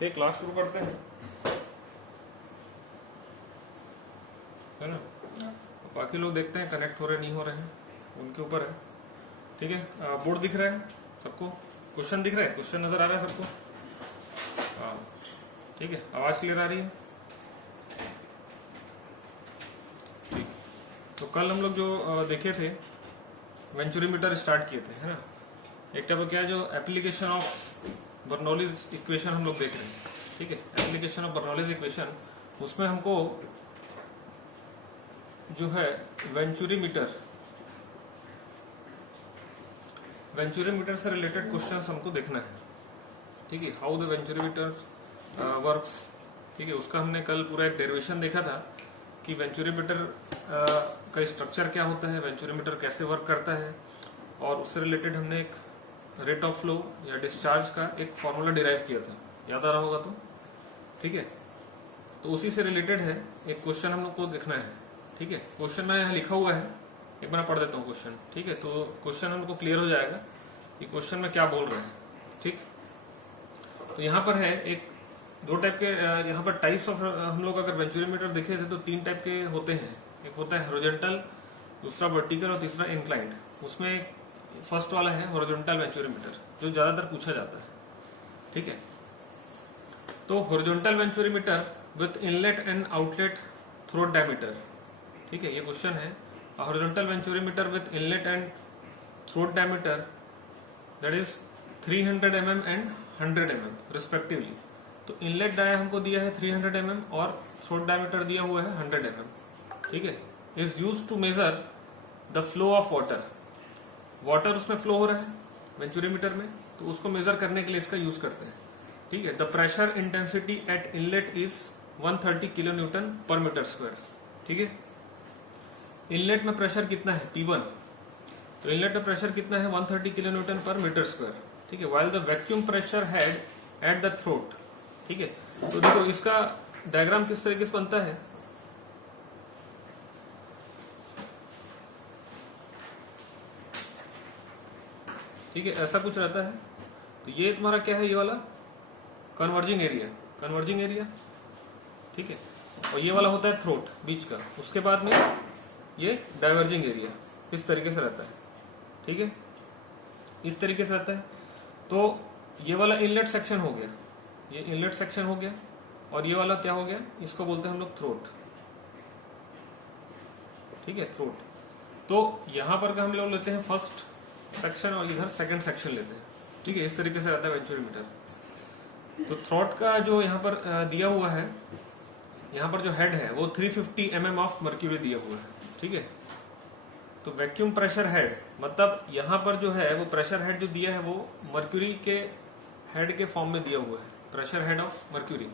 ठीक, क्लास शुरू करते हैं, है ना। बाकी लोग देखते हैं कनेक्ट हो रहे नहीं हो रहे हैं, उनके ऊपर है। ठीक है, बोर्ड दिख रहा है सबको, क्वेश्चन दिख रहा है, क्वेश्चन नजर आ रहा है सबको। हाँ ठीक है, आवाज क्लियर आ रही है। ठीक, तो कल हम लोग जो देखे थे वेंचुरीमीटर स्टार्ट किए थे, है ना। एक टाइप क्या जो एप्लीकेशन ऑफ बर्नौलीज इक्वेशन हम लोग देख रहे हैं। ठीक है, एप्लीकेशन ऑफ बर्नौलीज इक्वेशन, उसमें हमको जो है वेंचुरीमीटर से रिलेटेड क्वेश्चंस हमको देखना है। ठीक है, हाउ द वेंचुरीमीटर वर्क्स। ठीक है, उसका हमने कल पूरा एक डेरिवेशन देखा था कि वेंचुरीमीटर का स्ट्रक्चर क्या होता है, वेंचुरीमीटर कैसे वर्क करता है, और उससे रिलेटेड हमने एक रेट ऑफ फ्लो या डिस्चार्ज का एक फॉर्मूला डिराइव किया था, याद आ रहा होगा तो। ठीक है, तो उसी से रिलेटेड है एक क्वेश्चन हम लोग को देखना है। ठीक है, क्वेश्चन में यहाँ लिखा हुआ है, एक बार पढ़ देता हूँ क्वेश्चन। ठीक है, तो क्वेश्चन हमको क्लियर हो जाएगा कि क्वेश्चन में क्या बोल रहे हैं। ठीक, तो यहाँ पर है एक दो टाइप के यहाँ पर टाइप्स ऑफ, हम लोग अगर वेंचुरीमीटर देखे थे तो 3 टाइप के होते हैं। एक होता है हॉरिजॉन्टल, दूसरा वर्टिकल और तीसरा इंक्लाइंड। उसमें फर्स्ट वाला है हॉरिजॉन्टल वेंचुरीमीटर, जो ज्यादातर पूछा जाता है। ठीक है, तो horizontal venturimeter with inlet and outlet throat diameter. ठीक है, ये क्वेश्चन है। Horizontal venturimeter with inlet and throat diameter that is 300 mm and 100 mm respectively. तो इनलेट डाया हमको दिया है 300 mm और थ्रोट डायमीटर दिया हुआ है 100 mm। ठीक है, is use to measure the flow of water. Water उसमें फ्लो हो रहा है वेंचुरीमीटर में, तो उसको मेजर करने के लिए इसका यूज करते हैं। ठीक है, the pressure intensity at inlet is 130 kilo Newton पर मीटर स्क्वायर। ठीक है, इनलेट में प्रेशर कितना है, P1। तो इनलेट में प्रेशर कितना है, 130 किलो न्यूटन पर मीटर स्क्वायर। ठीक है, while the vacuum pressure head at the throat. ठीक है, तो देखो इसका डायग्राम किस तरीके से बनता है। ठीक है, ऐसा कुछ रहता है। तो ये तुम्हारा क्या है, ये वाला कन्वर्जिंग एरिया। ठीक है, और ये वाला होता है थ्रोट बीच का। उसके बाद में ये डाइवर्जिंग एरिया इस तरीके से रहता है। ठीक है, इस तरीके से रहता है। तो ये वाला इनलेट सेक्शन हो गया, ये इनलेट सेक्शन हो गया, और ये वाला क्या हो गया, इसको बोलते हैं हम लोग थ्रोट। ठीक है, थ्रोट। तो यहां पर का हम लोग लेते हैं फर्स्ट सेक्शन और इधर सेकंड सेक्शन लेते हैं। ठीक है, इस तरीके से रहता है वेंचुरीमीटर। तो थ्रोट का जो यहाँ पर दिया हुआ है, यहाँ पर जो हेड है वो 350 mm ऑफ मर्क्यूरी दिया हुआ है। ठीक है, तो वैक्यूम प्रेशर हेड मतलब यहाँ पर जो है वो प्रेशर हेड जो दिया है वो मर्क्यूरी के हेड के फॉर्म में दिया हुआ है, प्रेशर हेड ऑफ मर्क्यूरी।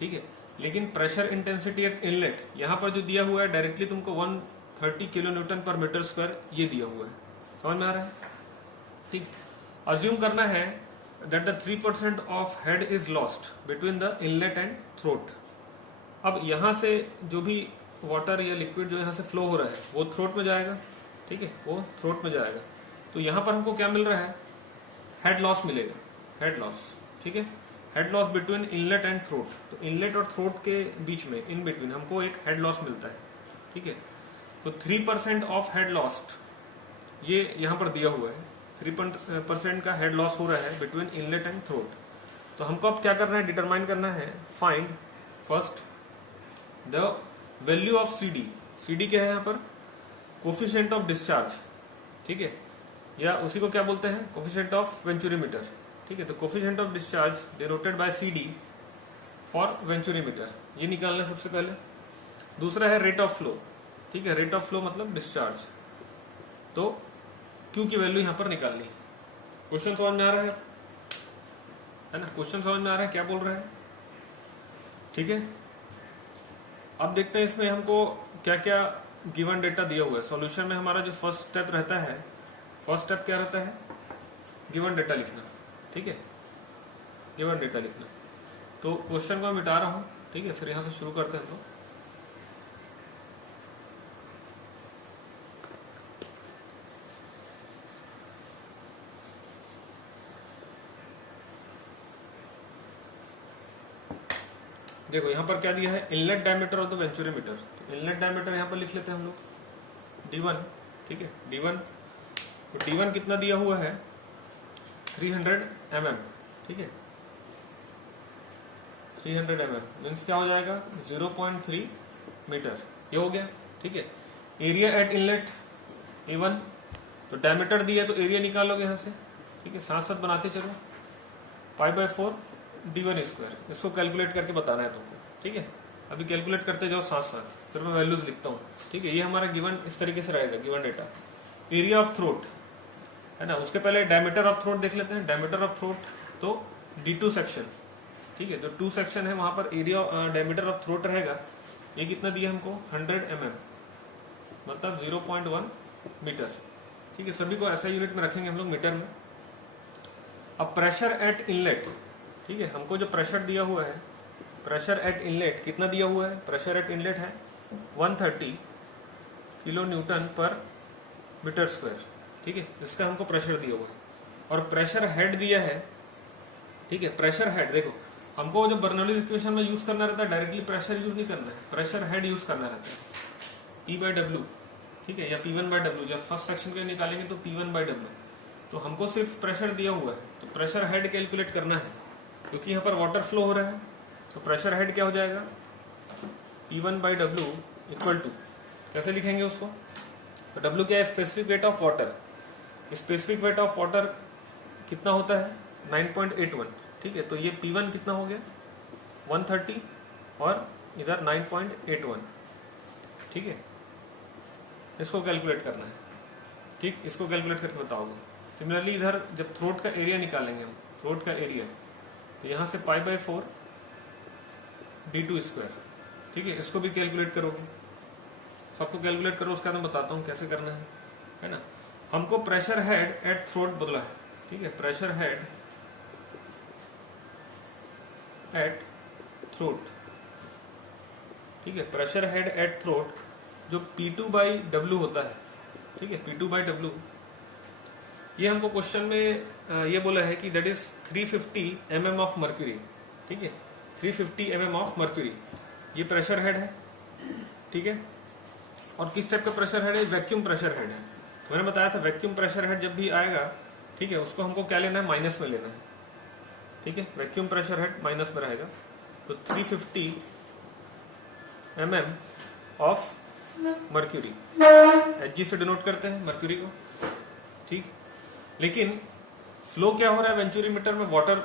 ठीक है, लेकिन प्रेशर इंटेंसिटी एट इनलेट यहाँ पर जो दिया हुआ है डायरेक्टली तुमको 130 किलो न्यूटन पर मीटर स्क्वायर ये दिया हुआ है। समझ में आ रहा है। ठीक, अज्यूम करना है that the 3% of head is lost between the inlet and throat। अब यहां से जो भी वाटर या लिक्विड जो यहां से फ्लो हो रहा है वो थ्रोट में जाएगा। ठीक है, वो थ्रोट में जाएगा। तो यहां पर हमको क्या मिल रहा है, हेड लॉस मिलेगा, हेड लॉस। ठीक है, head loss between inlet and throat. तो इनलेट और थ्रोट के बीच में, इन बिटवीन, हमको एक हेड लॉस मिलता है। ठीक है, तो 3% ऑफ हेड लॉस्ट ये यहां पर दिया हुआ है। 3% का हेड लॉस हो रहा है बिटवीन इनलेट एंड थ्रोट। तो हमको अब क्या करना है, डिटरमाइन करना है, find first the value of CD। CD क्या है यहाँ पर, कोफिशिएंट ऑफ डिस्चार्ज। ठीक है, या उसी को क्या बोलते हैं, कोफिशिएंट ऑफ वेंचुरीमीटर। ठीक है, तो coefficient of discharge denoted by CD for venturimeter, ये निकालना है सबसे पहले। दूसरा है रेट ऑफ फ्लो। ठीक है, रेट ऑफ फ्लो मतलब डिस्चार्ज। तो Q की वैल्यू यहां पर निकालनी है। क्वेश्चन समझ में आ रहा है ना, क्वेश्चन समझ में आ रहा है क्या बोल रहा है। ठीक है, अब देखते हैं इसमें हमको क्या क्या गिवन डेटा दिया हुआ है। सॉल्यूशन में हमारा जो फर्स्ट स्टेप रहता है, फर्स्ट स्टेप क्या रहता है, गिवन डेटा लिखना। ठीक है, गिवन डेटा लिखना। तो क्वेश्चन को मैं मिटा रहा हूं। ठीक है, फिर यहां से शुरू करते हैं। तो देखो यहाँ पर क्या दिया है, inlet diameter of the venturimeter. तो इनलेट डायमीटर यहाँ पर लिख लेते हैं हम लोग D1, ठीक है D1। तो D1 कितना दिया हुआ है 300 mm, ठीक है 300 mm मीन्स क्या हो जाएगा 0.3 मीटर, ये हो गया, ठीक है। एरिया एट इनलेट A1, तो डायमीटर दिया तो एरिया निकालोगे यहाँ से, ठीक है, साथ साथ बनाते चलो, π/4 D1 स्क्वायर, इसको कैलकुलेट करके बताना है तुमको, ठीक है। अभी कैलकुलेट करते जाओ साथ साथ, फिर मैं वैल्यूज लिखता हूँ, ठीक है। ये हमारा गिवन इस तरीके से रहेगा, given data. Area of throat है ना, उसके पहले डायमीटर ऑफ थ्रोट देख लेते हैं। डायमीटर ऑफ थ्रोट तो D2 सेक्शन, ठीक है, जो 2 सेक्शन है वहां पर एरिया डायमीटर ऑफ थ्रोट रहेगा। ये कितना दिया हमको 100 mm, मतलब 0.1 मीटर, ठीक है। सभी को ऐसा यूनिट में रखेंगे हम लोग मीटर में। अब प्रेशर एट इनलेट, ठीक है, हमको जो प्रेशर दिया हुआ है, प्रेशर एट इनलेट कितना दिया हुआ है, प्रेशर एट इनलेट है 130 किलो न्यूटन पर मीटर स्क्वायर, ठीक है, इसका हमको प्रेशर दिया हुआ है। और प्रेशर हेड दिया है, ठीक है, प्रेशर हेड देखो हमको जो बर्नौली इक्वेशन में यूज करना रहता है, डायरेक्टली प्रेशर यूज नहीं करना है, प्रेशर हेड यूज करना रहता है, P/W, ठीक है, या P1/W। जब फर्स्ट सेक्शन के निकालेंगे तो P1/W। तो हमको सिर्फ प्रेशर दिया हुआ है, तो प्रेशर हेड कैलकुलेट करना है, क्योंकि यहाँ पर वाटर फ्लो हो रहा है। तो प्रेशर हेड क्या हो जाएगा P1/W इक्वल टू, कैसे लिखेंगे उसको, तो W क्या है, specific weight of water. Specific weight of water कितना होता है 9.81, ठीक है। तो ये P1 कितना हो गया 130 और इधर 9.81, ठीक है। इसको कैलकुलेट करना है, ठीक, इसको कैलकुलेट करके बताओगे। सिमिलरली इधर जब थ्रोट का एरिया निकालेंगे हम, थ्रोट का एरिया, तो यहाँ से π/4 D2 स्क्वायर, ठीक है, इसको भी कैलकुलेट करोगे। सबको कैलकुलेट करो, उसका मैं बताता हूँ कैसे करना है ना। हमको प्रेशर हेड एट थ्रोट बोला है, ठीक है, प्रेशर हेड एट थ्रोट, ठीक है, प्रेशर हेड एट थ्रोट जो P2/W होता है, ठीक है, P2/W। ये हमको क्वेश्चन में ये बोला है कि that is 350 mm of mercury, ठीक है, 350 mm ऑफ मर्क्यूरी, ये प्रेशर हेड है, ठीक है। और किस टाइप का प्रेशर हेड है, वैक्यूम प्रेशर हेड है। तो मैंने बताया था वैक्यूम प्रेशर हेड जब भी आएगा, ठीक है, उसको हमको क्या लेना है, माइनस में लेना है, ठीक है। वैक्यूम प्रेशर हेड माइनस में रहेगा, तो 350 mm ऑफ मर्क्यूरी, Hg से डिनोट करते हैं मर्क्यूरी को, ठीक। लेकिन फ्लो क्या हो रहा है वेंचुरीमीटर में, वाटर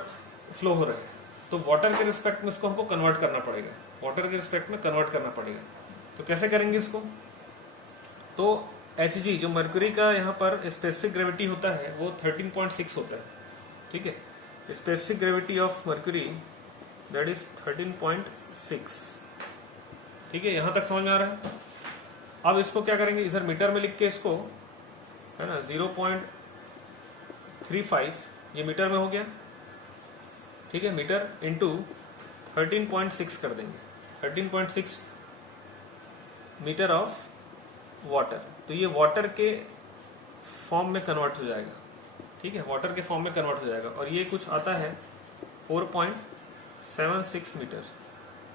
फ्लो हो रहा है, तो वाटर के रिस्पेक्ट में उसको हमको कन्वर्ट करना पड़ेगा, वाटर के रिस्पेक्ट में कन्वर्ट करना पड़ेगा। तो कैसे करेंगे इसको, तो Hg जो मर्क्यूरी का यहाँ पर स्पेसिफिक ग्रेविटी होता है वो 13.6 होता है, ठीक है। Specific gravity of mercury that is 13.6, ठीक है, यहां तक समझ में आ रहा है। अब इसको क्या करेंगे, इधर मीटर में लिख के इसको, है ना, 0.35 ये मीटर में हो गया, ठीक है, मीटर इंटू 13.6 कर देंगे, 13.6 मीटर ऑफ वाटर। तो ये वाटर के फॉर्म में कन्वर्ट हो जाएगा, ठीक है, वाटर के फॉर्म में कन्वर्ट हो जाएगा। और ये कुछ आता है 4.76 मीटर,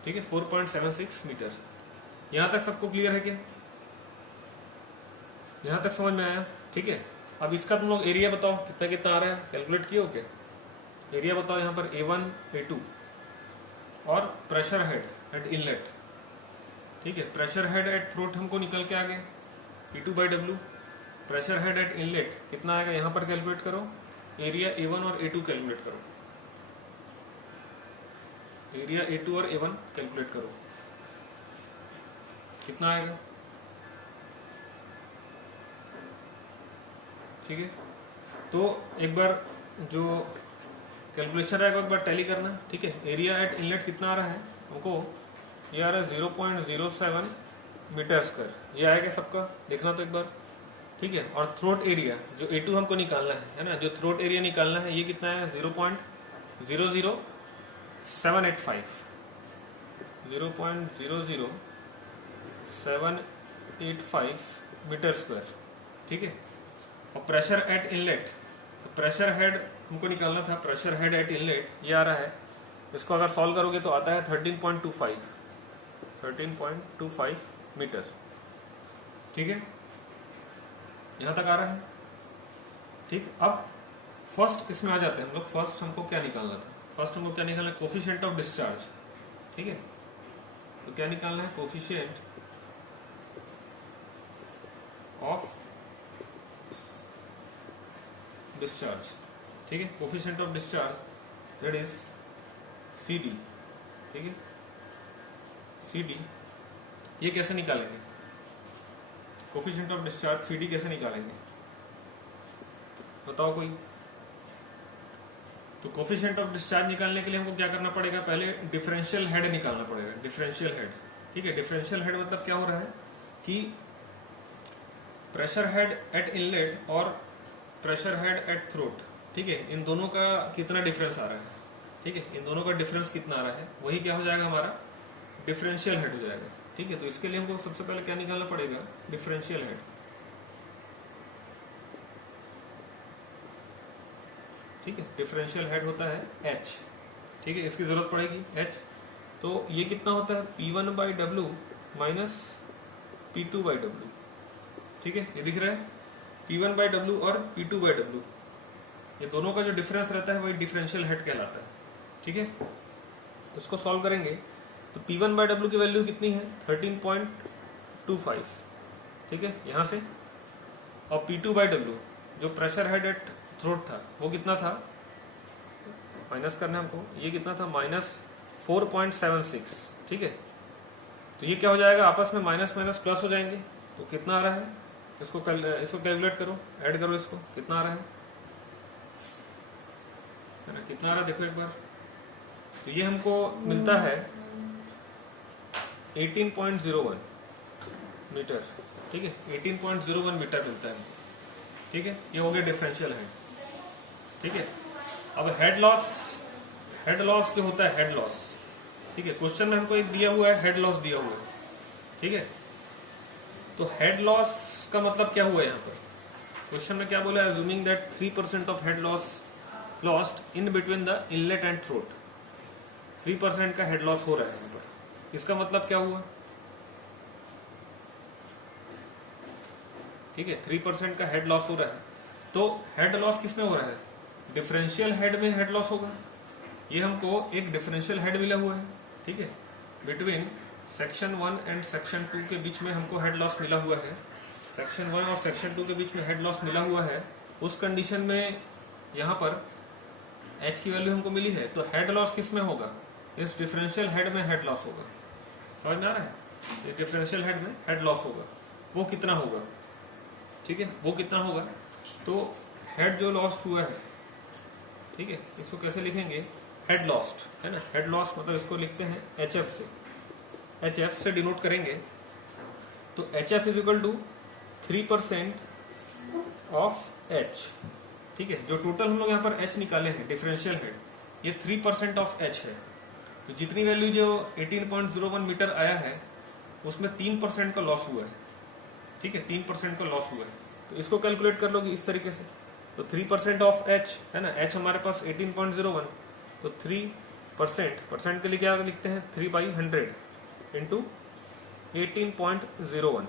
ठीक है, 4.76 मीटर। यहां तक सबको क्लियर है क्या, यहां तक समझ में आया, ठीक है। अब इसका तुम लोग एरिया बताओ कितना कितना आ रहा है, कैलकुलेट किए हो क्या, एरिया बताओ यहाँ पर A1 A2 और प्रेशर हेड एट इनलेट, ठीक है। प्रेशर हेड एट थ्रोट हमको निकल के आ गए P2/W, pressure head at inlet कितना आएगा यहाँ पर कैलकुलेट करो, एरिया A1 और A2 कैलकुलेट करो, एरिया A2 और A1 कैलकुलेट करो, कितना आएगा, ठीक है। तो एक बार जो कैलकुलेशन रहेगा एक बार टैली करना, ठीक है। एरिया एट इनलेट कितना आ रहा है हमको, ये आ रहा है 0.07 मीटर स्क्वायर, ये आएगा सबका, देखना तो एक बार, ठीक है। और थ्रोट एरिया जो A2 हमको निकालना है ना, जो थ्रोट एरिया निकालना है ये कितना है 0.00785, 0.00785 मीटर स्क्वायर, ठीक है। और प्रेशर एट इनलेट, तो प्रेशर हेड हमको निकालना था, प्रेशर हेड एट इनलेट ये आ रहा है इसको अगर सॉल्व करोगे तो आता है 13.25 मीटर। ठीक है, यहां तक आ रहा है। ठीक, अब फर्स्ट इसमें आ जाते हैं हम लोग। फर्स्ट हमको क्या निकालना था? फर्स्ट हमको क्या निकालना है? Coefficient of discharge. ठीक है, तो क्या निकालना है? Coefficient of discharge. ठीक है, coefficient of discharge that is CD। ठीक है, CD ये कैसे निकालेंगे? कोफिशिएंट ऑफ डिस्चार्ज CD कैसे निकालेंगे बताओ कोई? तो कोफिशिएंट ऑफ डिस्चार्ज निकालने के लिए हमको क्या करना पड़ेगा? पहले डिफरेंशियल हेड निकालना पड़ेगा। डिफरेंशियल हेड, ठीक है। डिफरेंशियल हेड मतलब क्या हो रहा है कि प्रेशर हेड एट इनलेट और प्रेशर हेड एट थ्रोट, ठीक है, इन दोनों का कितना डिफरेंस आ रहा है? ठीक है, इन दोनों का डिफरेंस कितना आ रहा है, वही क्या हो जाएगा? हमारा डिफरेंशियल हेड हो जाएगा। ठीक है, तो इसके लिए हमको सबसे पहले क्या निकालना पड़ेगा? Differential head. ठीक है, डिफरेंशियल हेड होता है H। ठीक है, इसकी जरूरत पड़ेगी H। तो ये कितना होता है? P1/W minus P2/W। ठीक है, ये दिख रहा है P1/W और P2/W, ये दोनों का जो डिफरेंस रहता है वही डिफरेंशियल हेड कहलाता है। ठीक है, इसको सॉल्व करेंगे तो P1/W की वैल्यू कितनी है? 13.25। ठीक है, यहां से, और P2/W जो प्रेशर हेड एट थ्रोट था वो कितना था? माइनस करना है हमको, ये कितना था? -4.76। ठीक है, तो ये क्या हो जाएगा? आपस में माइनस माइनस प्लस हो जाएंगे, तो कितना आ रहा है? इसको कैलकुलेट करो, ऐड करो इसको, कितना आ रहा है ना? कितना आ रहा है देखो एक बार। तो ये हमको मिलता है 18.01 मीटर। ठीक है, 18.01 मीटर मिलता है। ठीक है, ये हो गया डिफरेंशियल हेड। ठीक है, अब हेड लॉस जो होता है हेड लॉस, ठीक है, क्वेश्चन में हमको एक दिया हुआ है, हेड लॉस दिया हुआ है। ठीक है, तो हेड लॉस का मतलब क्या हुआ यहाँ पर? क्वेश्चन में क्या बोला है? Assuming that 3% of head loss lost in between the inlet and throat. 3% का हेड लॉस हो रहा है यहाँ पर। इसका मतलब क्या हुआ? ठीक है, 3% का हेड लॉस हो रहा है, तो हेड लॉस किसमें हो रहा है? डिफरेंशियल हेड में हेड लॉस होगा। ये हमको एक डिफरेंशियल हेड मिला हुआ है। ठीक है, बिटवीन सेक्शन 1 एंड सेक्शन 2 के बीच में हमको हेड लॉस मिला हुआ है। सेक्शन 1 और सेक्शन 2 के बीच में हेड लॉस मिला हुआ है। उस कंडीशन में यहाँ पर H की वैल्यू हमको मिली है, तो हेड लॉस किसमें होगा? इस डिफरेंशियल हेड में हेड लॉस होगा। समझ में आ रहा है? इस डिफरेंशियल हेड में हेड लॉस होगा, वो कितना होगा? ठीक है, वो कितना होगा? तो हेड जो लॉस्ट हुआ है, ठीक है, इसको कैसे लिखेंगे? हेड लॉस्ट, है ना? हेड लॉस मतलब इसको लिखते हैं HF से, HF से डिनोट करेंगे। तो HF is equal to 3% of H। ठीक है, जो टोटल हम लोग यहाँ पर H निकाले हैं डिफरेंशियल हेड, ये 3% ऑफ H है। तो जितनी वैल्यू जो 18.01 मीटर आया है उसमें 3% का लॉस हुआ है। ठीक है, 3% का लॉस हुआ है, तो इसको कैलकुलेट कर लोगे इस तरीके से। तो 3% ऑफ H है ना, H हमारे पास 18.01, तो 3% परसेंट के लिए क्या लिखते हैं? 3/100 इंटू 18.01।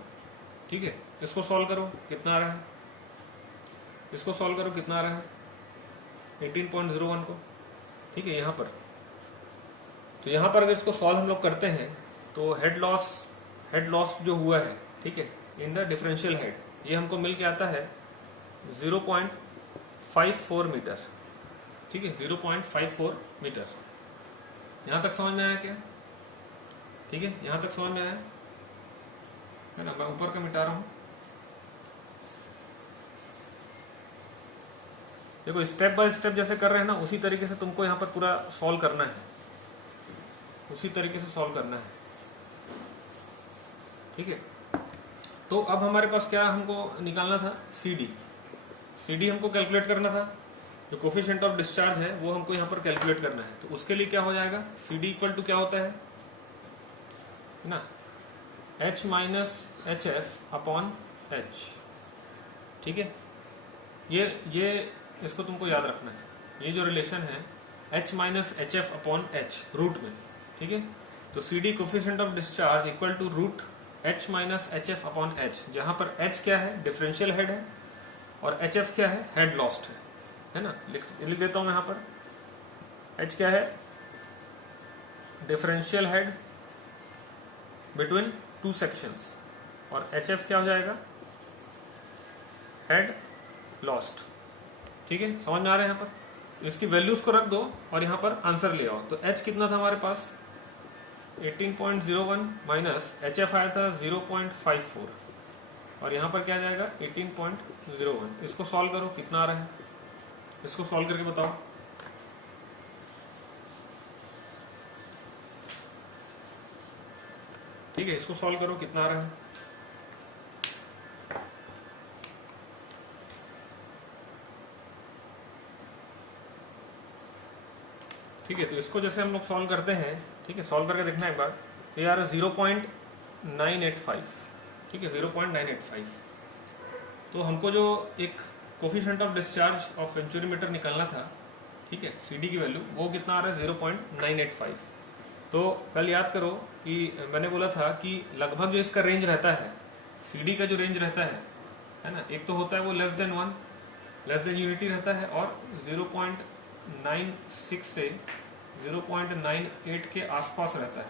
ठीक है, इसको सॉल्व करो, कितना आ रहा है? इसको सॉल्व करो, कितना आ रहा है? 18.01 को। ठीक है, यहाँ पर, तो यहाँ पर अगर इसको सॉल्व हम लोग करते हैं तो हेड लॉस जो हुआ है, ठीक है, इन द डिफरेंशियल हेड, ये हमको मिल के आता है 0.54 मीटर। ठीक है, 0.54 मीटर। यहां तक समझ में आया क्या? ठीक है, यहां तक समझ में आया है ना? मैं ऊपर का मिटा रहा हूं। देखो, स्टेप बाय स्टेप जैसे कर रहे हैं ना, उसी तरीके से तुमको यहाँ पर पूरा सॉल्व करना है, उसी तरीके से सॉल्व करना है। ठीक है, तो अब हमारे पास क्या हमको निकालना था? CD हमको कैलकुलेट करना था। जो कोफिशिएंट ऑफ डिस्चार्ज है वो हमको यहाँ पर कैलकुलेट करना है। तो उसके लिए क्या हो जाएगा? CD इक्वल टू क्या होता है ना? H minus HF upon H। ठीक है, ये इसको तुमको याद रखना है। ये जो रिलेशन है H minus H F upon H root में, ठीक है। तो C D coefficient of discharge equal to root H minus H F upon H, जहां पर एच क्या है, डिफरेंशियल हेड है, और एच एफ क्या है, हेड लॉस्ट है ना। लिख देता हूं यहां पर, एच क्या है, differential head between two sections, और एच एफ क्या हो जाएगा, हेड लॉस्ट, ठीक है। समझ में आ रहा है यहाँ पर। इसकी वैल्यूज को रख दो और यहाँ पर आंसर ले आओ। तो एच कितना था हमारे पास, 18.01 माइनस एच एफ आया था 0.54, और यहाँ पर क्या आ जाएगा 18.01। इसको सॉल्व करो, कितना आ रहा है, इसको सॉल्व करके बताओ। ठीक है, इसको सॉल्व करो, कितना आ रहा है। ठीक है, तो इसको जैसे हम लोग सॉल्व करते हैं, ठीक है, सॉल्व करके देखना एक बार। तो यार 0.985, ठीक है, 0.985। तो हमको जो एक coefficient of discharge of venturimeter निकालना था, ठीक है, सीडी की वैल्यू, वो कितना आ रहा है 0.985। तो कल याद करो कि मैंने बोला था कि लगभग जो इसका रेंज रहता है, सीडी का जो रेंज रहता है ना, एक तो होता है वो less than 1, less than unity रहता है, और 0.96 से 0.98 के आसपास रहता है।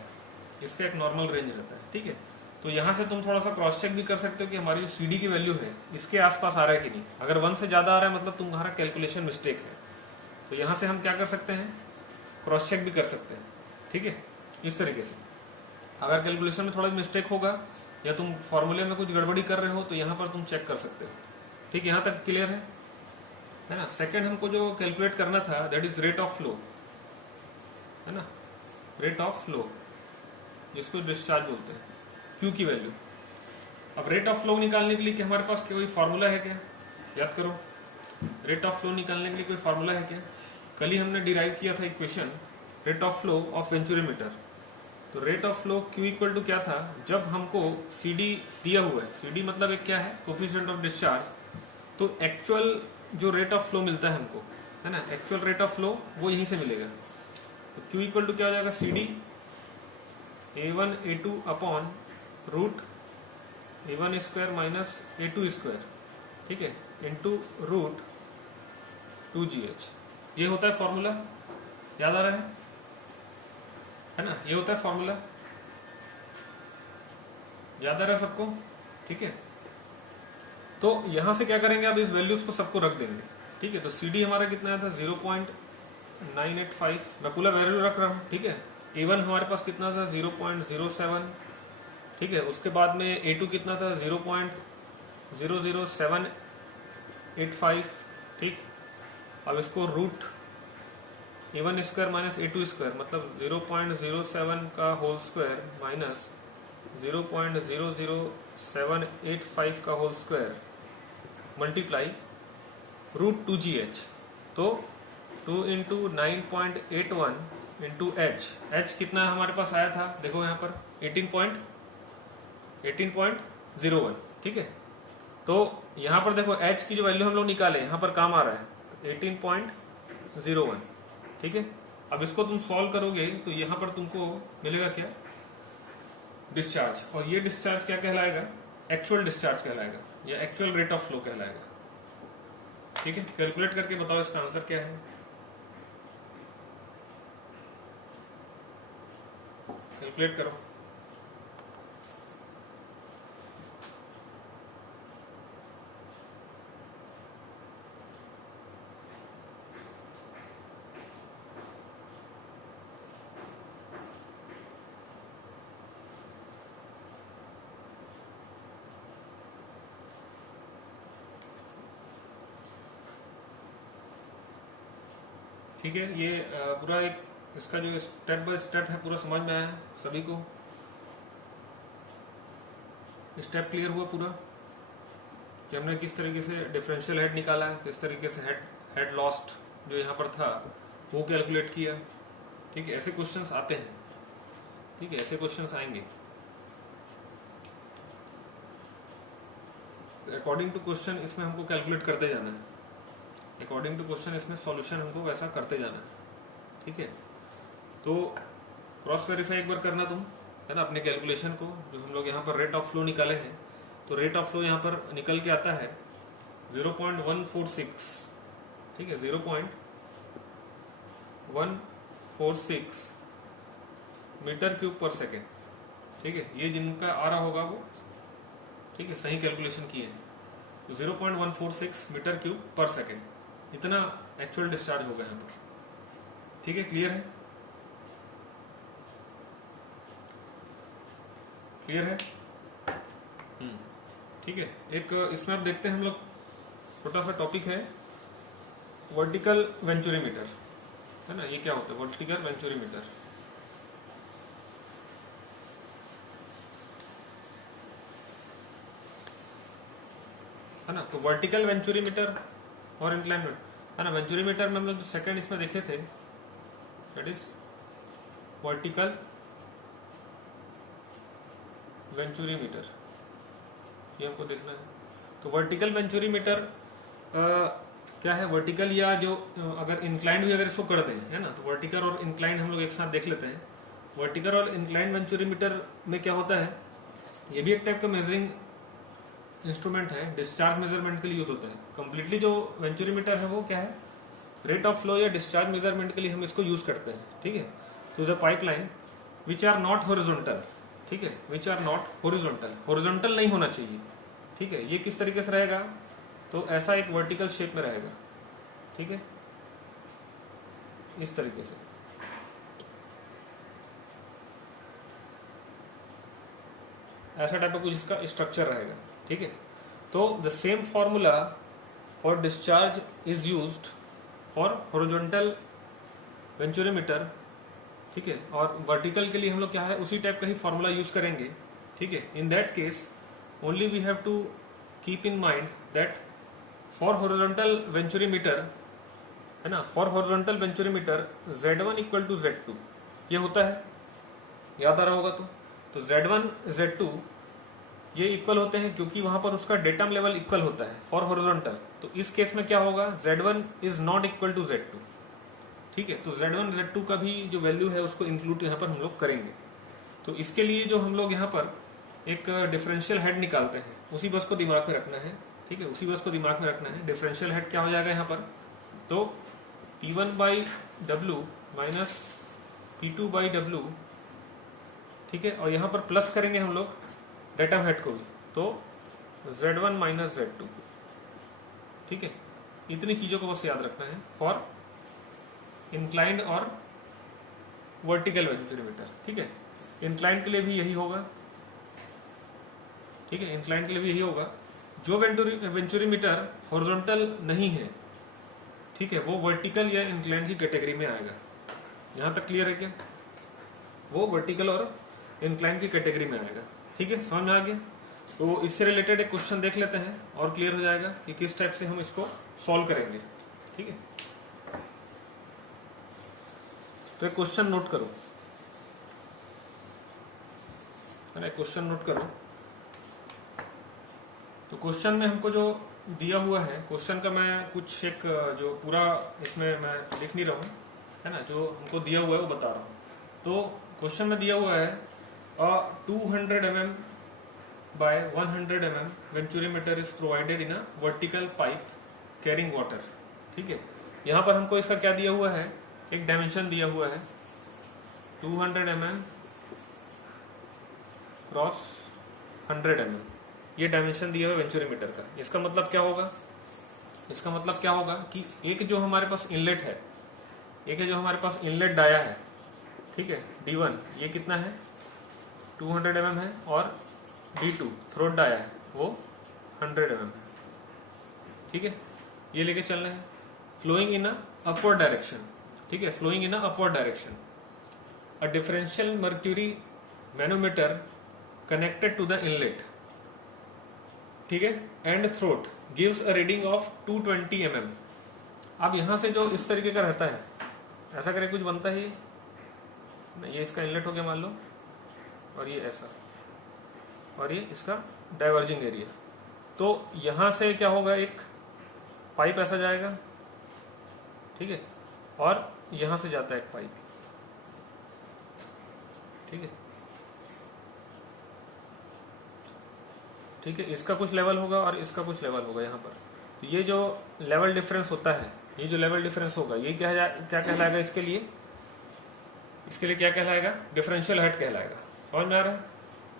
इसका एक नॉर्मल रेंज रहता है, ठीक है। तो यहाँ से तुम थोड़ा सा क्रॉस चेक भी कर सकते हो कि हमारी जो सीडी की वैल्यू है इसके आसपास आ रहा है कि नहीं। अगर 1 से ज्यादा आ रहा है मतलब तुम्हारा कैलकुलेशन मिस्टेक है। तो यहाँ से हम क्या कर सकते हैं, क्रॉस चेक भी कर सकते हैं, ठीक है, इस तरीके से। अगर कैलकुलेशन में थोड़ा मिस्टेक होगा या तुम फॉर्मूले में कुछ गड़बड़ी कर रहे हो तो यहाँ पर तुम चेक कर सकते हो। ठीक, यहाँ तक क्लियर है ना। सेकंड हमको जो कैलकुलेट करना था that is rate of flow, है ना, रेट ऑफ फ्लो जिसको डिस्चार्ज बोलते हैं, क्यू की वैल्यू। अब रेट ऑफ फ्लो निकालने के लिए क्या हमारे पास कोई फॉर्मूला है क्या, याद करो। रेट ऑफ फ्लो निकालने के लिए कोई फॉर्मूला है क्या। कल ही हमने डिराइव किया था equation rate of flow of venturimeter. तो rate of flow Q equal to क्या था, जब हमको सीडी दिया हुआ है, सीडी मतलब एक क्या है, कोफिशिएंट ऑफ डिस्चार्ज। तो एक्चुअल जो रेट ऑफ फ्लो मिलता है हमको, है ना, एक्चुअल रेट ऑफ फ्लो वो यहीं से मिलेगा। तो क्यू इक्वल टू क्या हो जाएगा, CD A1 A2 upon root A1 square minus A2 square, ठीक है, इंटू रूट 2GH। ये होता है फॉर्मूला, याद आ रहा है ना, ये होता है फॉर्मूला, याद आ रहा है सबको, ठीक है। तो यहां से क्या करेंगे, अब इस वैल्यूज को सबको रख देंगे, ठीक है। तो सीडी हमारा कितना था 0.985, मैं पूरा वैल्यू रख रहा हूं, ठीक है। A1 हमारे पास कितना था 0.07, ठीक है। उसके बाद में A2 कितना था 0.00785, ठीक। अब इसको root A1 square minus A2 square मतलब 0.07 का होल स्क्वायर माइनस 0.00785 का whole square multiply root 2GH। तो 2 इंटू 9.81 इंटू H कितना हमारे पास आया था, देखो यहाँ पर 18.01, ठीक है। तो यहाँ पर देखो H की जो वैल्यू हम लोग निकाले यहाँ पर काम आ रहा है 18.01, ठीक है। अब इसको तुम सॉल्व करोगे तो यहाँ पर तुमको मिलेगा क्या, डिस्चार्ज। और ये डिस्चार्ज क्या कहलाएगा, एक्चुअल डिस्चार्ज कहलाएगा या एक्चुअल रेट ऑफ फ्लो कहलाएगा, ठीक है। कैलकुलेट करके बताओ इसका आंसर क्या है, कैलकुलेट करो। ठीक है, ये पूरा एक इसका जो स्टेप बाय स्टेप है पूरा समझ में आया सभी को, स्टेप क्लियर हुआ पूरा कि हमने किस तरीके से डिफरेंशियल हेड निकाला, किस तरीके से हेड लॉस्ट जो यहाँ पर था वो कैलकुलेट किया, ठीक है। ऐसे क्वेश्चंस आते हैं, ठीक है, ऐसे क्वेश्चंस आएंगे। अकॉर्डिंग टू क्वेश्चन इसमें हमको कैलकुलेट करते जाना है, अकॉर्डिंग टू क्वेश्चन इसमें सॉल्यूशन हमको वैसा करते जाना है, ठीक है। तो क्रॉस वेरीफाई एक बार करना तुम, है ना, अपने कैलकुलेशन को। जो हम लोग यहाँ पर रेट ऑफ फ्लो निकाले हैं, तो रेट ऑफ फ्लो यहाँ पर निकल के आता है 0.146, ठीक है, 0.146 मीटर क्यूब पर सेकेंड, ठीक है। ये जिनका आ रहा होगा वो, ठीक है, सही कैलकुलेशन किए हैं। तो 0.146 मीटर क्यूब पर सेकेंड, इतना एक्चुअल डिस्चार्ज होगा यहाँ पर, ठीक है। क्लियर है? क्लियर है? ठीक है। एक इसमें आप देखते हैं हम लोग, छोटा सा टॉपिक है वर्टिकल वेंचुरीमीटर, है ना। ये क्या होता है वर्टिकल वेंचुरीमीटर? है ना। तो वर्टिकल वेंचुरीमीटर और इंक्लाइन, है ना। वेंचुरीमीटर में हम लोग जो सेकंड इसमें देखे थे, दैट इज वर्टिकल वेंचुरीमीटर, ये हमको देखना है। तो वर्टिकल वेंचुरीमीटर क्या है? वर्टिकल या जो अगर इंक्लाइंड भी अगर इसको कर दें, है ना, तो वर्टिकल और इंक्लाइंड हम लोग एक साथ देख लेते हैं। वर्टिकल और इंक्लाइंड वेंचुरीमीटर में क्या होता है, ये भी एक टाइप का मेजरिंग इंस्ट्रूमेंट है, डिस्चार्ज मेजरमेंट के लिए यूज होता है। कंप्लीटली जो वेंचुरीमीटर है वो क्या है, रेट ऑफ फ्लो या डिस्चार्ज मेजरमेंट के लिए हम इसको यूज करते हैं, ठीक है। To the pipeline which are not horizontal, ठीक है, which are not horizontal, horizontal नहीं होना चाहिए, ठीक है। ये किस तरीके से रहेगा, तो ऐसा एक वर्टिकल शेप में रहेगा, ठीक है, इस तरीके से। ऐसा टाइप का कुछ इसका स्ट्रक्चर रहेगा, ठीक है। तो the same formula for discharge is used for horizontal venturimeter, ठीक है। और वर्टिकल के लिए हम लोग क्या है, उसी टाइप का ही फॉर्मूला यूज करेंगे, ठीक है। In that case only we have to keep in mind that for horizontal venturimeter, है ना, for horizontal venturimeter Z1 equal to Z2 ये होता है, याद आ रहा होगा। तो Z1 Z2 ये इक्वल होते हैं क्योंकि वहां पर उसका डेटम लेवल इक्वल होता है फॉर हॉरिजॉन्टल। तो इस केस में क्या होगा, Z1 is not equal to Z2, ठीक है। तो Z1 Z2 का भी जो वैल्यू है उसको इंक्लूड यहाँ पर हम लोग करेंगे। तो इसके लिए जो हम लोग यहाँ पर एक डिफरेंशियल हेड निकालते हैं, उसी बस को दिमाग में रखना है, ठीक है, उसी बस को दिमाग में रखना है। डिफरेंशियल हेड क्या हो जाएगा यहाँ पर, तो P1/W माइनस P2/W, ठीक है। और यहाँ पर प्लस करेंगे हम लोग डेटम हेड को भी, तो Z1 माइनस Z2, ठीक है। इतनी चीजों को बस याद रखना है फॉर इंक्लाइंड और वर्टिकल वेंचुरीमीटर, ठीक है। इंक्लाइंड के लिए भी यही होगा, ठीक है, इंक्लाइंड के लिए भी यही होगा। जो वेंचुरीमीटर हॉरिजॉन्टल नहीं है, ठीक है, वो वर्टिकल या इंक्लाइंड की कैटेगरी में आएगा। यहां तक क्लियर है क्या? वो वर्टिकल और इंक्लाइंड की कैटेगरी में आएगा, ठीक है, समझ में आ गया। तो इससे रिलेटेड एक क्वेश्चन देख लेते हैं और क्लियर हो जाएगा कि किस टाइप से हम इसको सॉल्व करेंगे, ठीक है। तो एक क्वेश्चन नोट करो, है ना, क्वेश्चन नोट करो। तो क्वेश्चन में हमको जो दिया हुआ है, क्वेश्चन का मैं कुछ एक जो पूरा इसमें मैं लिख नहीं रहा हूँ, है ना, जो हमको दिया हुआ है वो बता रहा हूँ। तो क्वेश्चन में दिया हुआ है 200 mm by 100 mm venturimeter is provided in a vertical pipe carrying water, ठीक है। यहाँ पर हमको इसका क्या दिया हुआ है, एक डायमेंशन दिया हुआ है 200 mm क्रॉस 100 mm, ये डायमेंशन दिया हुआ है वेंचुरीमीटर का। इसका मतलब क्या होगा, इसका मतलब क्या होगा कि एक जो हमारे पास इनलेट है, एक है जो हमारे पास इनलेट डाया है, ठीक है, D1 ये कितना है 200 mm है, और D2 थ्रोट डाया है वो 100 mm है, ठीक है। ये लेके चलना है flowing in a upward direction, ठीक है, flowing in a upward direction. A differential mercury manometer connected to the inlet, ठीक है, and throat gives a reading of 220 mm। अब यहां से जो इस तरीके का रहता है, ऐसा करे कुछ बनता है ये इसका इनलेट हो गया मान लो, और ये ऐसा, और ये इसका डाइवर्जिंग एरिया। तो यहां से क्या होगा, एक पाइप ऐसा जाएगा, ठीक है, और यहां से जाता है एक पाइप, ठीक है, ठीक है, इसका कुछ लेवल होगा और इसका कुछ लेवल होगा यहाँ पर। तो ये जो लेवल डिफरेंस होता है, ये जो लेवल डिफरेंस होगा, ये क्या कहलाएगा इसके लिए? इसके लिए क्या कहलाएगा? डिफरेंशियल हेड कहलाएगा। समझ में आ रहा है?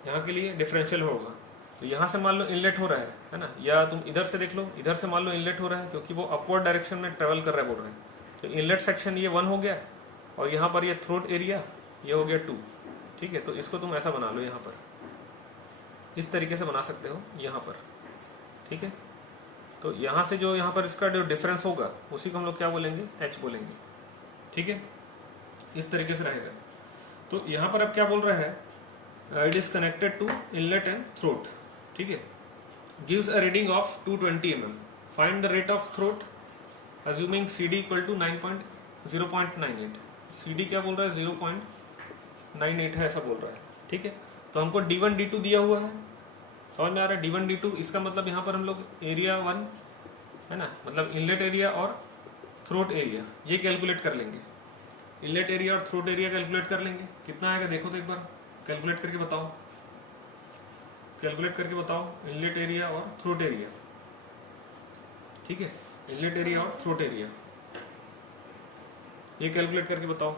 यहाँ के लिए डिफरेंशियल होगा। तो यहाँ से मान लो इनलेट हो रहा है ना, या तुम इधर से देख लो, इधर से मान लो इनलेट हो रहा है, क्योंकि वो अपवर्ड डायरेक्शन में ट्रेवल कर रहा है बोल रहे हैं। तो इनलेट सेक्शन ये 1 हो गया, और यहाँ पर ये थ्रोट एरिया ये हो गया 2, ठीक है। तो इसको तुम ऐसा बना लो, यहाँ पर इस तरीके से बना सकते हो यहाँ पर, ठीक है। तो यहाँ से जो यहाँ पर इसका जो डिफरेंस होगा उसी को हम लोग क्या बोलेंगे? एच बोलेंगे, ठीक है। इस तरीके से रहेगा। तो यहाँ पर अब क्या बोल रहा है? It is connected to inlet and throat, ठीक है। Gives a reading of 220 mm, find the rate of throat assuming CD equal to 0.98। CD क्या बोल रहा है? 0.98 है, ऐसा बोल रहा है, ठीक है। तो हमको D1 D2 दिया हुआ है, समझ में आ रहा है? D1 D2, इसका मतलब यहाँ पर हम लोग एरिया 1 है ना, मतलब इनलेट एरिया और थ्रोट एरिया ये कैलकुलेट कर लेंगे। इनलेट एरिया और थ्रोट एरिया कैलकुलेट कर लेंगे। कितना आएगा देखो तो एक बार कैलकुलेट करके बताओ, कैलकुलेट करके बताओ इनलेट एरिया और थ्रोट एरिया, ठीक है। इनलेट एरिया और थ्रोट एरिया ये कैलकुलेट करके बताओ।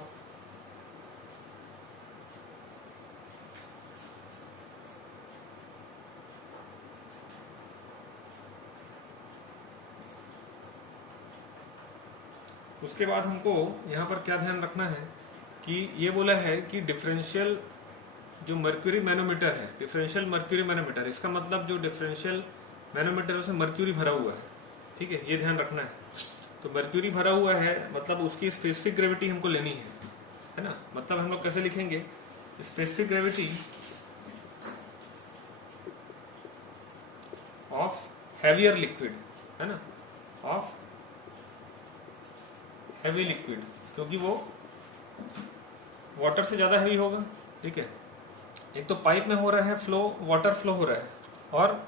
उसके बाद हमको यहाँ पर क्या ध्यान रखना है कि ये बोला है कि डिफरेंशियल जो मर्क्यूरी मैनोमीटर है, डिफरेंशियल मर्क्यूरी मैनोमीटर, इसका मतलब जो डिफरेंशियल मैनोमीटर उसमें मर्क्यूरी भरा हुआ है, ठीक है, ये ध्यान रखना है। तो मर्क्यूरी भरा हुआ है मतलब उसकी स्पेसिफिक ग्रेविटी हमको लेनी है ना। मतलब हम लोग कैसे लिखेंगे? Specific gravity of heavier liquid, है ना, ऑफ हैवी लिक्विड, क्योंकि वो वाटर से ज्यादा हैवी होगा, ठीक है। एक तो पाइप में हो रहा है फ्लो, वाटर फ्लो हो रहा है, और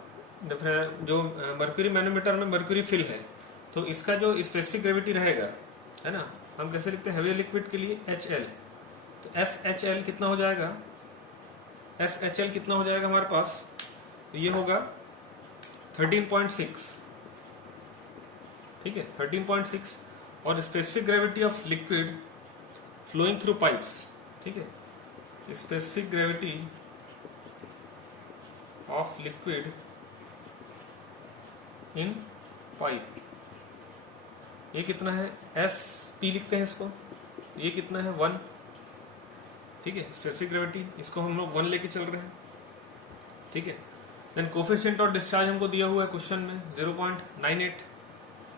जो मर्क्यूरी मैनोमीटर में मर्क्यूरी फिल है, तो इसका जो स्पेसिफिक ग्रेविटी रहेगा, है ना, हम कैसे लिखते हैं हैवी लिक्विड के लिए? HL। तो SHL कितना हो जाएगा? SHL कितना हो जाएगा हमारे पास? तो ये होगा 13.6, ठीक है, 13.6। और specific gravity of liquid flowing through pipes, ठीक है, specific gravity of liquid in pipe, ये कितना है? SP लिखते हैं इसको, ये कितना है? 1, ठीक है, स्पेसिफिक ग्रेविटी, इसको हम लोग 1 लेके चल रहे हैं, ठीक है। देन कोफिशिएंट और डिस्चार्ज हमको दिया हुआ है क्वेश्चन में 0.98,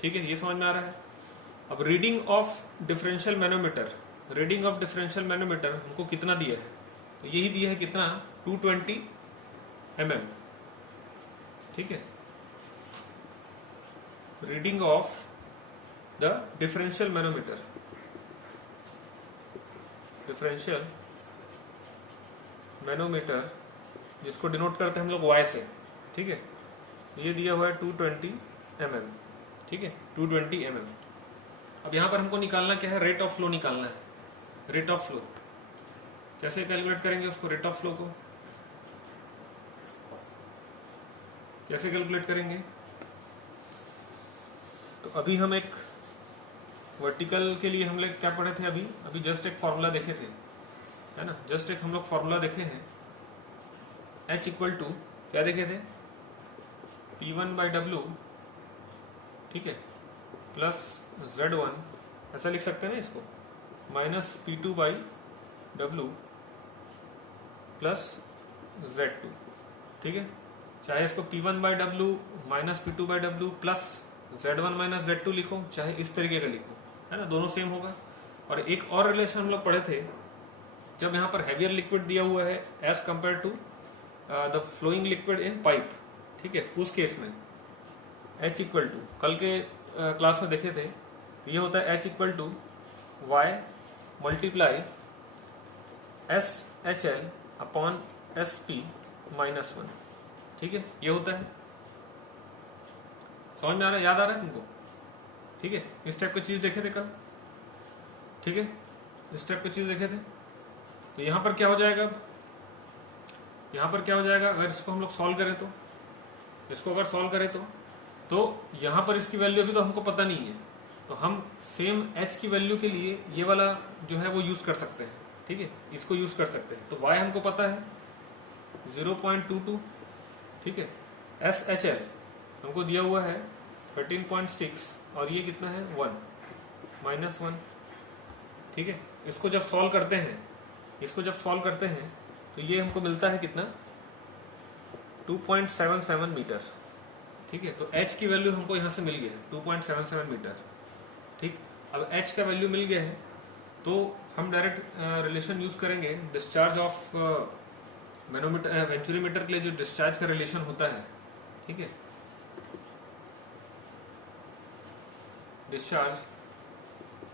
ठीक है, ये समझ में आ रहा है। अब reading of differential manometer, reading of differential manometer हमको कितना दिया है? तो यही दिया है कितना? 220 mm, ठीक है। Reading of the differential manometer, differential manometer जिसको डिनोट करते हैं हम लोग Y से, ठीक है। ये दिया हुआ है 220 mm, ठीक है, 220 mm। अब यहां पर हमको निकालना क्या है? रेट ऑफ फ्लो निकालना है। रेट ऑफ फ्लो कैसे कैलकुलेट करेंगे उसको? रेट ऑफ फ्लो को कैसे कैलकुलेट करेंगे? तो अभी हम एक वर्टिकल के लिए हम लोग क्या पढ़े थे? अभी जस्ट एक फॉर्मूला देखे थे, है ना, जस्ट एक हम लोग फॉर्मूला देखे हैं। H इक्वल टू क्या देखे थे? P1/W, ठीक है, प्लस Z1, ऐसा लिख सकते हैं ना इसको, माइनस P2/W प्लस Z2, ठीक है। चाहे इसको P1/W minus P2/W plus Z1 minus Z2 लिखो, चाहे इस तरीके का लिखो, है ना, दोनों सेम होगा। और एक और रिलेशन हम लोग पढ़े थे, जब यहाँ पर हैवियर लिक्विड दिया हुआ है as compare to the flowing liquid in pipe, ठीक है, उस केस में H इक्वल टू, कल के क्लास में देखे थे, तो ये होता है H equal to Y multiply SHL upon SP minus 1, ठीक है, ये होता है। समझ में आ रहा है? याद आ रहा है तुमको? ठीक है, इस टाइप की चीज देखे थे कल, ठीक है, इस टाइप की चीज देखे थे। तो यहाँ पर क्या हो जाएगा, अब यहाँ पर क्या हो जाएगा, अगर इसको हम लोग सॉल्व करें तो, इसको अगर सॉल्व करें तो यहाँ पर इसकी वैल्यू अभी तो हमको पता नहीं है, तो हम सेम h की वैल्यू के लिए ये वाला जो है वो यूज कर सकते हैं। ठीक है, इसको यूज कर सकते हैं। तो y हमको पता है 0.22, ठीक है। SHL हमको दिया हुआ है 13.6 और ये कितना है 1 -1, ठीक है। इसको जब सॉल्व करते हैं, इसको जब सॉल्व करते हैं तो ये हमको मिलता है कितना 2.77 मीटर, ठीक है। तो h की वैल्यू हमको यहाँ से मिल गया है 2.77 मीटर, ठीक। अब h का वैल्यू मिल गया है तो हम डायरेक्ट रिलेशन यूज करेंगे डिस्चार्ज ऑफ मैनोमीटर वेंचुरीमीटर के लिए जो डिस्चार्ज का रिलेशन होता है, ठीक है। डिस्चार्ज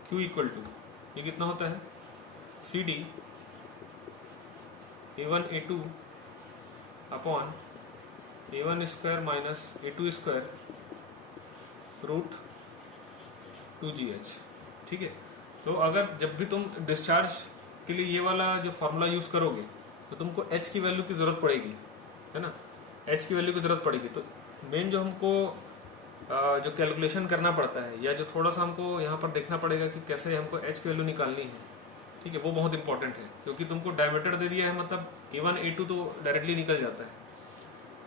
Q इक्वल टू, ये कितना होता है CD A1 A2 upon A1 square minus A2 square root 2GH, ठीक है। तो अगर जब भी तुम डिस्चार्ज के लिए ये वाला जो फॉर्मूला यूज करोगे तो तुमको h की वैल्यू की जरूरत पड़ेगी, है ना, h की वैल्यू की जरूरत पड़ेगी। तो मेन जो हमको जो कैलकुलेशन करना पड़ता है या जो थोड़ा सा हमको यहाँ पर देखना पड़ेगा कि कैसे हमको h की वैल्यू निकालनी है, ठीक है, वो बहुत इंपॉर्टेंट है। क्योंकि तुमको डायमीटर दे दिया है, मतलब A1 A2 तो डायरेक्टली निकल जाता है,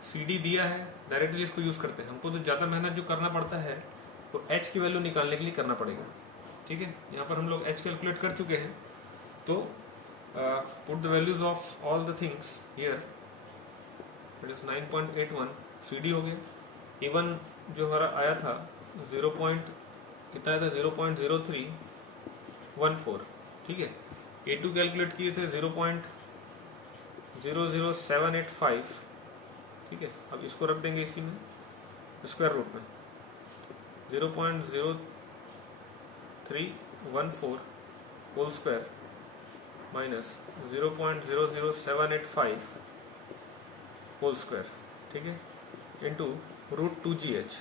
CD दिया है डायरेक्टली इसको यूज करते हैं। हमको तो ज्यादा मेहनत जो करना पड़ता है तो h की वैल्यू निकालने के लिए करना पड़ेगा, ठीक है। यहाँ पर हम लोग h कैलकुलेट कर चुके हैं। तो put the values of all the things here, it is 9.81, CD हो गया। A1 जो हमारा आया था 0. कितना आया था 0.0314, ठीक है। A2 कैलकुलेट किए थे 0.00785, ठीक है। अब इसको रख देंगे इसी में स्क्वायर रूट में 0.0314 whole square minus 0.00785 whole square, ठीक है, इंटू रूट 2GH।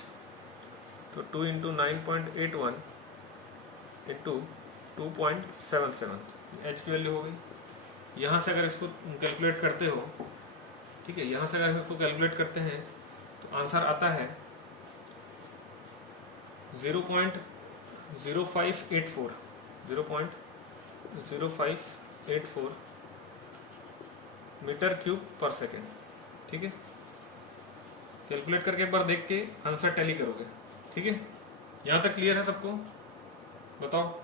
तो 2 इंटू 9.81 इंटू 2.77, h की वैल्यू हो गई। यहाँ से अगर इसको कैलकुलेट करते हो, ठीक है, यहाँ से अगर इसको कैलकुलेट करते हैं तो आंसर आता है 0.0584 0.0584 मीटर क्यूब पर सेकेंड, ठीक है। कैलकुलेट करके एक बार देख के आंसर टैली करोगे, ठीक है। यहाँ तक क्लियर है सबको, बताओ।